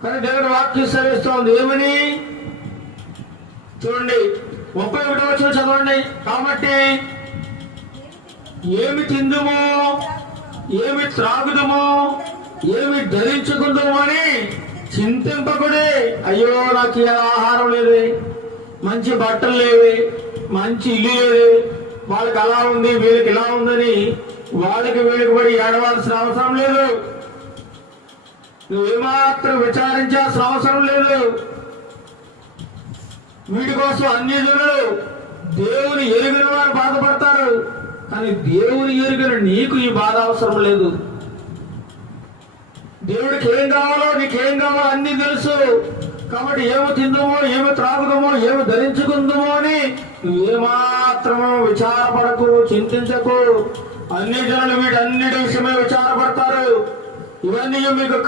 కానీ దేవుని వాక్యం సెలవిస్తోంది ఏమని చూడండి, 31వ వచనం చదవండి. కాబట్టి ఏమి తిందుమో, ఏమి త్రాగుదమో, ఏమి ధరించుకుందామో అని చింతింపకుడే. అయ్యో నాకు ఇలా ఆహారం లేదే, మంచి బట్టలు లేవే, మంచి ఇల్లు లేదే, వాళ్ళకి అలా ఉంది వీళ్ళకి ఇలా ఉందని వాళ్ళకి వీళ్ళకి పడి ఏడవాల్సిన అవసరం లేదు. నువ్వేమాత్రం విచారించాల్సిన అవసరం లేదు. వీటి కోసం అన్ని జనులు దేవుని ఎరుగిన వారు బాధపడతారు, కానీ దేవుని ఎరుగిన నీకు ఈ బాధ అవసరం లేదు. దేవుడికి ఏం కావాలో నీకేం కావాలో అన్ని తెలుసు. కాబట్టి ఏమి తిందామో, ఏమి త్రాగుదామో, ఏమి ధరించుకుందామో అని నువ్వేమాత్రమో విచారపడకు, చింతించకు. అన్ని జనులు వీటన్నిటి విషయమే విచారపడతారు. ఇవన్నీ మీకు